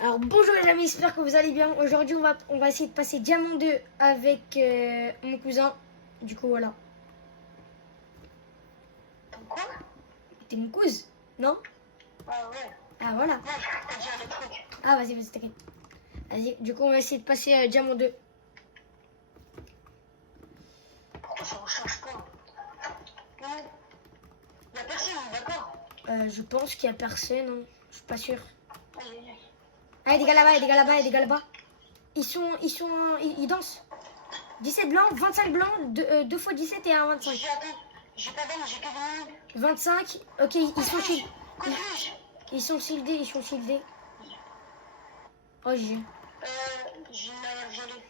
Alors bonjour les amis, j'espère que vous allez bien. Aujourd'hui on va essayer de passer Diamant 2 avec mon cousin. Du coup voilà. Ton quoi? T'es mon cousin, non? Ah ouais. Ah voilà. Non, t'as dit un truc. Ah vas-y, t'inquiète. Vas-y, du coup on va essayer de passer Diamant 2. Pourquoi ça ne change pas? Non. Y'a personne, d'accord? Je pense qu'il y a personne, hein. Je suis pas sûr. Aïe aïe aïe. Ah, il y a des gars là-bas, il y a des gars là-bas, il y a des gars là-bas. Ils dansent. 17 blancs, 25 blancs, 2 fois 17 et 1 25. J'ai pas d'armes, j'ai que 20 000. 25, ok, ils sont shieldés. Coqueluche. Ils sont shieldés. Oh j'ai. J'ai une manière violée.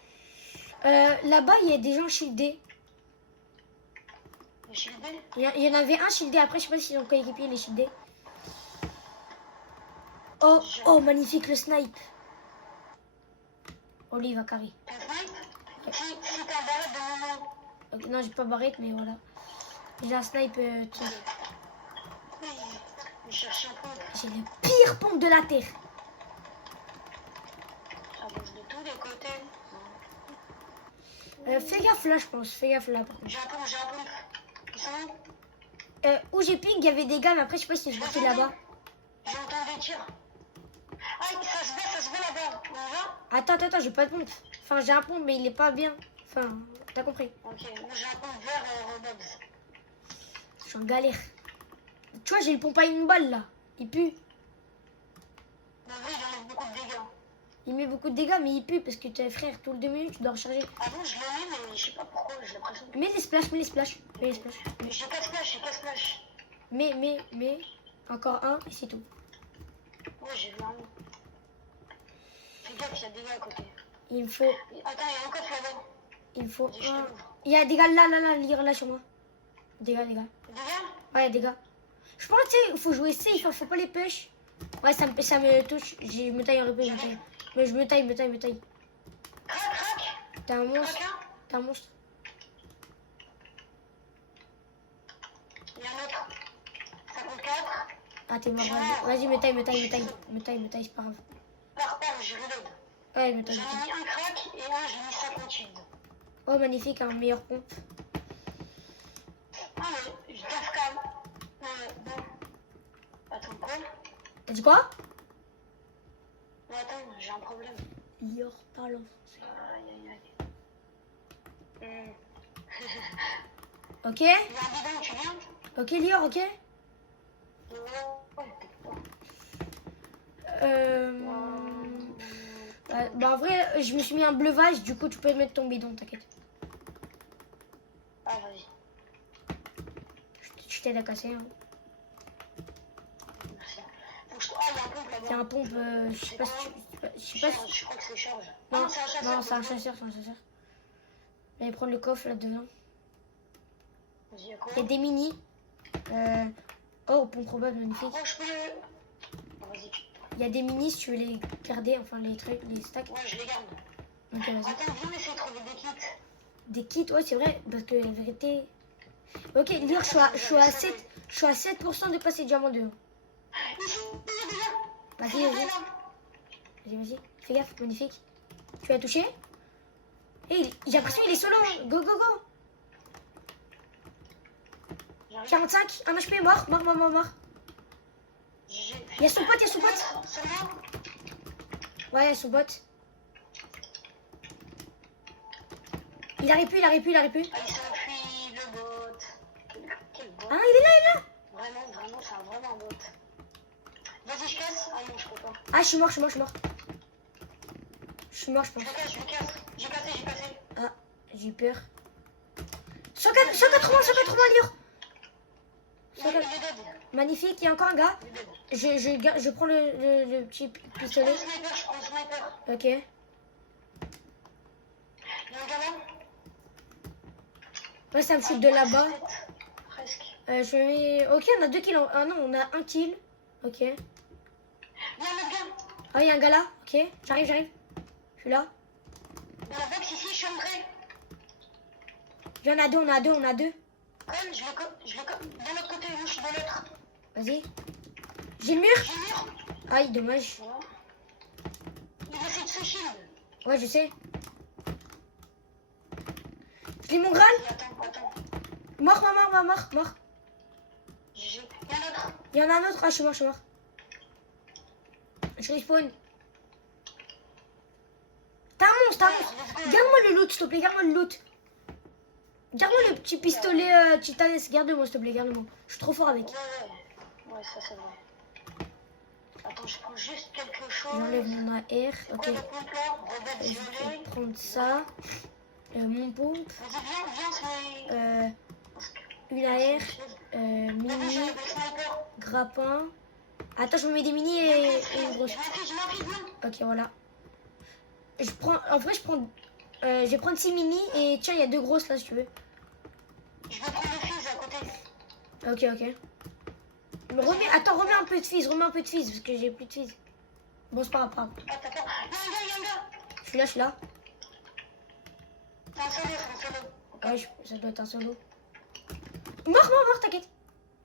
Là-bas, il y a des gens shieldés. Les shieldés? Il y en avait un shieldé. Après, je sais pas si son coéquipier il est shieldé. Oh, magnifique le snipe. Oh, lui, il va carry. T'as un snipe? Si t'as un barrette de mon nom. Okay, non, j'ai pas barrette, mais voilà. J'ai un snipe. Truc. Oui, je cherche un pompe. J'ai le pire pompe de la terre. Ça bouge de tous les côtés. Fais gaffe là, je pense. Fais gaffe là. J'ai un pompe. Ils sont où? Où j'ai ping, il y avait des gars, mais après, je sais pas si je suis là-bas. J'entends des tirs. Ah, ça se voit là-bas. On y va? Attends, j'ai pas de pompe. Enfin, j'ai un pompe, mais il est pas bien. Enfin, t'as compris. Ok, moi j'ai un pompe vert Robobs. Je suis en galère. Tu vois, j'ai le pompe à une balle là. Il pue. Mais en vrai, il enlève beaucoup de dégâts. Il met beaucoup de dégâts, mais il pue parce que t'es frère, tous les 2 minutes, tu dois recharger. Avant, je le mets, mais je sais pas pourquoi, j'ai l'impression. Mets les splashs. J'ai 4 splash. Mais, encore un, et c'est tout. Ouais, j'ai vu un mot. Fais gaffe, il y a des gars à côté. Il me faut. Attends, il y a un coffre là-bas. Il me faut. Vas-y, je te l'ouvre. Il y a des gars là sur moi. Des gars. Des gars? Ouais, des gars. Je pense, tu sais, il faut jouer safe, faut pas les push. Ouais, ça me touche. Je me taille un peu, Mais je me taille. Crac. T'es un monstre. Crac, hein. T'es un monstre. Il y a un autre. 54. Ah, t'es mort. Vas-y, me taille, c'est pas grave. Pars, je reload. Ouais, me taille. J'en ai mis un crack et un, j'ai mis 58. Oh, magnifique, un meilleur pompe. Ah, mais je taffe calme. Bon. Attends, quoi? T'as dit quoi? Non, attends, j'ai un problème. Lior, parle en français. Aïe. Ok? Il y a un bidon, tu viens? Ok, Lior, ok? Bah en vrai, je me suis mis un bleuvage, du coup tu peux mettre ton bidon, t'inquiète. Ah, vas-y. Je t'aide à casser. Hein. Merci. Faut que je... Ah, il y a un pompe là-bas. C'est un pompe, je sais pas si tu... Je crois que c'est charge. Non, c'est un chasseur. non, c'est un chasseur. Allez prendre le coffre là devant. Vas-y, il y a quoi? Il y a des mini. Oh, pompe probable, magnifique. Oh, je peux le... Oh, vas-y. Il y a des mini si tu veux les garder, enfin les trucs, les stacks. Ouais, je les garde. Ok, vas-y. Attends, viens, on essaie de trouver des kits. Des kits, ouais, c'est vrai, parce que la vérité. Ok, Lior, je suis à 7% de passer Diamant 2. Ici, il y a des gars. Vas-y. Fais gaffe, magnifique. Tu l'as touché? J'ai l'impression qu'il est solo. Go. 45, un HP, mort. Il y a son pote. Ouais, il y a son pote. Il arrive plus. Ah, il s'enfuit, le bot. Quel bot. Ah, il est là. Vraiment, c'est vraiment un bot. Vas-y, je casse. Ah non, je peux pas. Ah, je suis mort, je pense. Je me casse. J'ai cassé. Ah, j'ai eu peur. 180 Lior. Il est dead. Magnifique, il y a encore un gars. Il est dead. Je prends le petit pistolet. Je prends le sniper. Ok. Il y a un gars là. Ouais, ça me shoot de là-bas. Presque. Je mets... Ok, on a 2 kills. Ah non, on a 1 kill. Ok. Il y a un autre gars. Ah, il y a un gars là. Ok, j'arrive. Je suis là. Dans la box ici, je suis entré. Il y en a deux. Colle, je le colle. De l'autre côté, moi je suis de l'autre. Vas-y. J'ai le mur. J'ai le mur. Aïe, dommage. Voilà. ce shield. Ouais, je sais. Je l'ai mon Graal. Attends. Mort. GG. Il y en a un autre. Il y en a un autre. Ah, je suis mort. Je respawn. T'as un monstre. Garde-moi le loot, s'il te plaît. Garde-moi le petit pistolet titanesque. Garde-moi, s'il te plaît. Garde-moi. Je suis trop fort avec. Ouais, ça c'est vrai. Attends, je prends juste quelque chose. J'enlève mon AR. Ok. Quoi, le pompe là? Rebelle Je violet. vais prendre ça. Mon pompe. Vas-y, viens, Une AR. Vas-y, j'ai Mini. le sniper. Grappin. Attends, je me mets des mini et une grosse. Je m'en fiche, non. Ok, voilà. En vrai, je vais prendre 6 mini et tiens, il y a 2 grosses là si tu veux. Je vais prendre le fuse à côté. Ok. Remets un peu de fizz, parce que j'ai plus de fizz. Bon, c'est pas grave. Ah, t'as peur? Il y a un gars. Je suis là. C'est un solo. Ouais, ça doit être un solo. Mort, t'inquiète.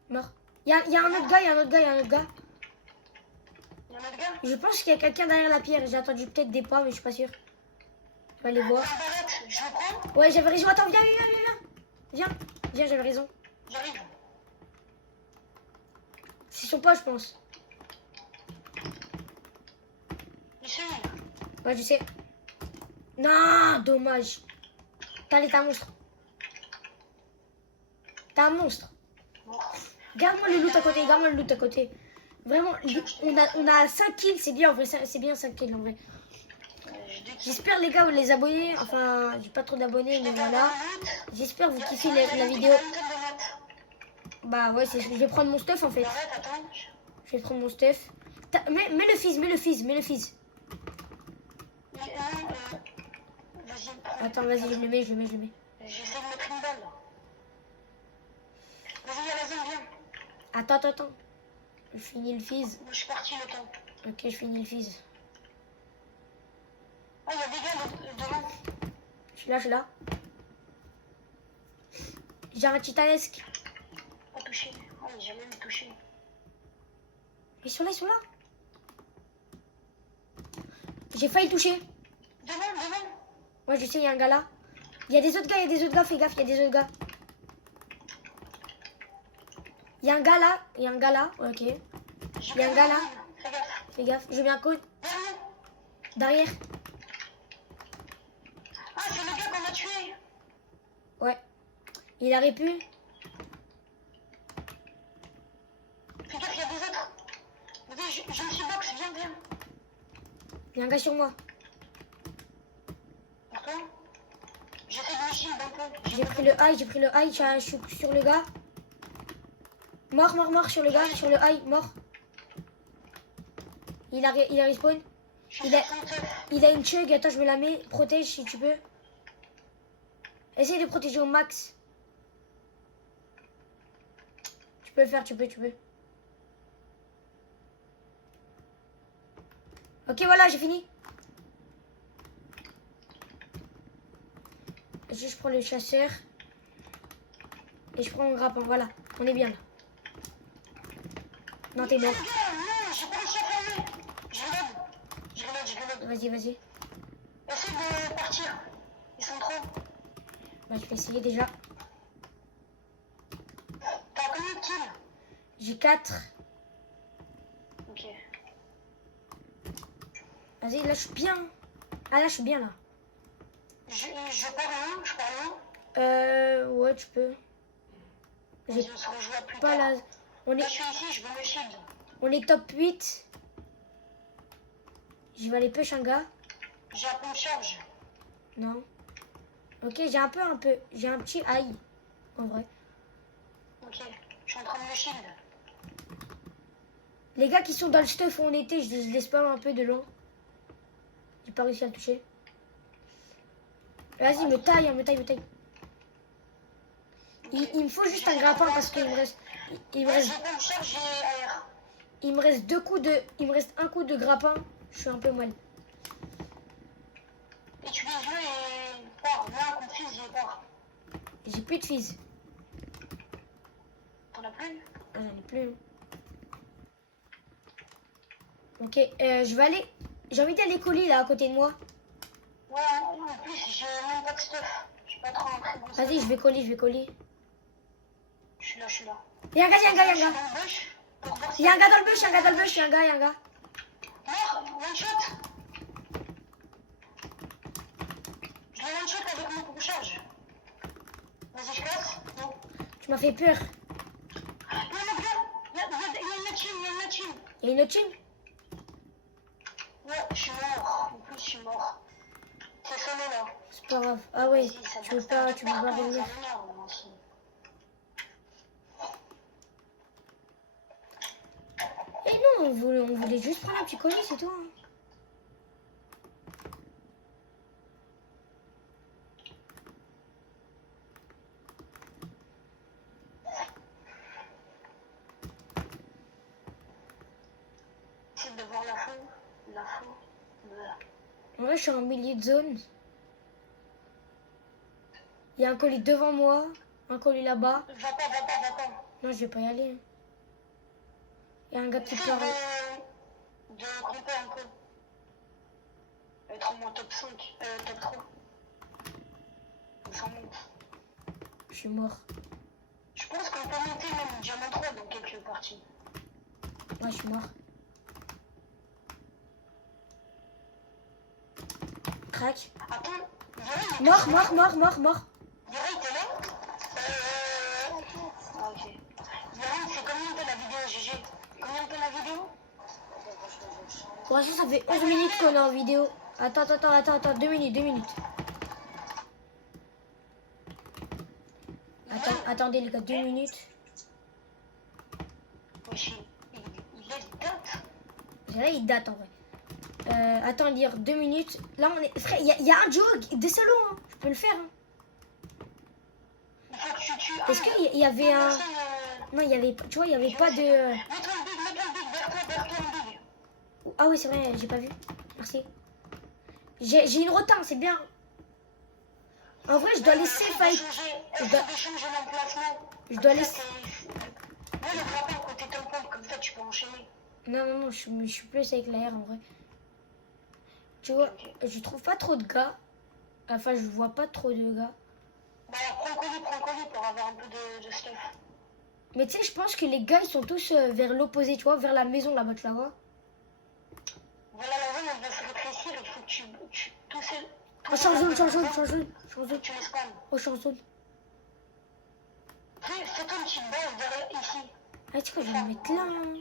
Mort. Il y a un autre gars, Il y a un autre gars? Je pense qu'il y a quelqu'un derrière la pierre. J'ai attendu peut-être des pas, mais je suis pas sûre. Je vais aller voir. Un barrette, je le prends. Ouais, j'avais raison. Attends, viens, j'avais raison. J'arrive. C'est son pote, je pense. Il se met. Ouais, je sais. Non, dommage. T'es un monstre. T'es un monstre. Bon. Garde-moi le loot à côté. Vraiment, on a 5 kills, c'est bien en vrai. C'est bien 5 kills en vrai. J'espère les gars, les abonnés. Enfin, j'ai pas trop d'abonnés, mais voilà. J'espère que vous kiffez la vidéo. Bah ouais, je vais prendre mon stuff en fait. Je vais prendre mon stuff. Mets le fizz. Attends, vas-y, je le mets. J'essaie de mettre une balle. Vas-y, y'a la zone, viens. Attends. Je finis le fizz. Je suis parti le temps. Ok, je finis le fizz. Ah, y'a des gars devant. Je suis là. J'ai un titanesque. Pas touché. Oh, j'ai même touché. Ils sont là. J'ai failli toucher. Devant. Ouais, je sais, il y a un gars là. Il y a des autres gars, fais gaffe, il y a des autres gars. Il y a un gars là, ok. Il y a un gars là. Fais gaffe, je mets un code. Derrière. Ah, c'est le gars qu'on a tué. Ouais. Il aurait pu. Fais gaffe, il y a des autres. Vas-y, je me suis box, viens. Il y a un gars sur moi. Pourquoi? J'essaie de me shield un peu. J'ai pris le high, je suis sur le gars. Mort sur le gars, sur le high, mort. Il a respawn. Il a une chug, attends, je me la mets. Protège si tu peux. Essaye de protéger au max. Tu peux le faire, tu peux. Ok, voilà, j'ai fini. Je prends le chasseur. Et je prends mon grappin, voilà. On est bien là. Non, t'es mort. Non, j'ai pas réussi à fermer. Je relève. Vas-y. Essaye de partir. Ils sont trop. Bah, je vais essayer déjà. T'as combien de kills? J'ai 4. Ok. Vas-y, là, je suis bien. Ah, là, je suis bien, là. Je pars loin. Ouais, tu peux. On se rejoint plus Pas tard. là. On Là, est, je suis ici, je veux me shield. on est top 8. Je vais aller push un gars. J'ai un point de charge. Non. Ok, j'ai un peu. J'ai un petit high. En vrai. Ok, je suis en train de me shield. Les gars qui sont dans le stuff où on était, je les spam un peu de loin. J'ai pas réussi à le toucher. Vas-y, me taille. Il me faut juste un grappin parce qu'il me reste. Il me reste, J'ai point de charge et AR. il me reste 2 coups de. Il me reste un coup de grappin. Je suis un peu mal. Et tu les veux et pars. Là, contre fils, j'ai pars. J'ai plus de fizz. T'en as plus? Ah, j'en ai plus. Ok, je vais aller. j'ai envie d'aller coller là à côté de moi. Ouais, en plus, j'ai même pas de stuff. Je suis pas trop en train de Vas-y, je vais coller, je vais coller. Je suis là, je suis là. Il y a un gars, il y a un gars, il y a un Je gars. suis dans le bush pour voir Il si- y a un gars dans le bush, il y a un gars dans le bush, il y a un gars, il y a un gars. Mort, one shot. Je l'ai one shot avec mon coup de charge. Vas-y, je casse. Non. Tu m'as fait peur. Il y en a plein. Il y a une team, il y a une team. Il y a une autre team? Ouais, je suis mort. En plus, je suis mort. C'est sonné là. C'est pas grave. Ah ouais, Vas-y, ça tu peux va. pas, tu peux pas Par contre, venir. ça m'énerve, moi aussi. Eh non, on voulait juste prendre un petit colis, c'est tout. Hein. C'est de voir la fin. La fin. Voilà. En vrai, je suis en milieu de zone. Il y a un colis devant moi, un colis là-bas. Va pas, va pas, va pas. Non, je vais pas y aller. Il y a un gars qui Essaye pleure. de grimper un peu. Être au moins top 5, top 3. Ça monte. Je suis mort. Je pense qu'on peut monter même diamant 3 dans quelques parties. Ouais, je suis mort. Crac. Attends, Yara, Mort, mort, mort, mort, mort. Yara, t'es là Ah, ok. Yara, c'est combien de temps la vidéo, GG? Combien de temps la vidéo? Pour l'instant, ça fait 11 minutes qu'on est en vidéo. Attends, 2 minutes, 2 minutes. Attendez les gars, 2 minutes. Wesh, il est date. Là, il date en vrai. Attends, lire 2 minutes. Là, on est. Frère, il y a un duo des solos, hein. Je peux le faire. Hein. Il faut que tu tues. Est-ce qu'il y avait un. Non, il y avait. Tu vois, il y avait pas de. Mets-toi le big, mets-toi le big, vers toi le big. Ah oui, c'est vrai, j'ai pas vu. Merci. J'ai une rotin, c'est bien. En vrai, je dois laisser fight. Je dois changer l'emplacement. Je dois laisser. Moi, le grappin côté top point, comme ça, tu peux enchaîner. Non, je suis plus avec l'air en vrai. Tu vois, je trouve pas trop de gars. Enfin, je vois pas trop de gars. Bah, prends le colis pour avoir un peu de stuff. Mais tu sais, je pense que les gars, ils sont tous vers l'opposé, tu vois, vers la maison là-bas, tu la vois. Voilà, la zone, elle va se rétrécir. Il faut que tu tous ces. Oh, change zone. Tu les spams. Oh, change zone. Fais-toi une petite base derrière ici. Ah, tu sais quoi, je vais me mettre là. Hein.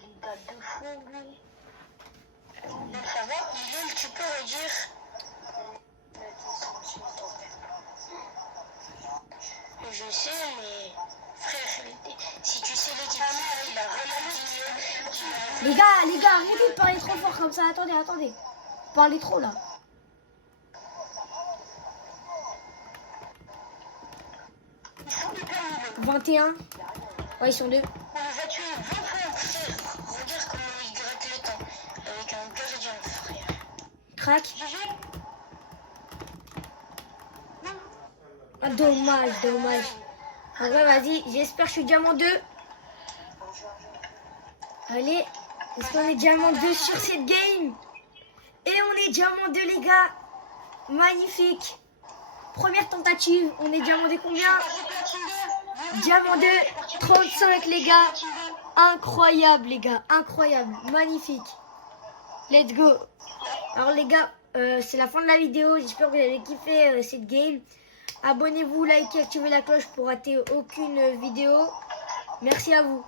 Il date de fou, lui. Donc ça va, Lille, tu peux redire. Je sais, mais frère, si tu sais l'équipe, il a vraiment dit. Les gars, arrêtez de parler trop fort comme ça. Attendez. Vous parlez trop là. Ils sont hyper nuls. 21. Ouais, ils sont deux. On les a tués 20 fois, frère. Regarde comment ils grattent le temps. Avec un gardien, frère. Crac. GG. Ah, dommage. En vrai, vas-y, j'espère que je suis diamant 2. Allez, est-ce qu'on est diamant 2 sur cette game? Et on est diamant 2, les gars. Magnifique. Première tentative, on est diamant 2 combien? Diamant 2, 35 les gars. Incroyable les gars, incroyable, magnifique. Let's go. Alors les gars, c'est la fin de la vidéo. J'espère que vous avez kiffé cette game. Abonnez-vous, likez, activez la cloche pour rater aucune vidéo. Merci à vous.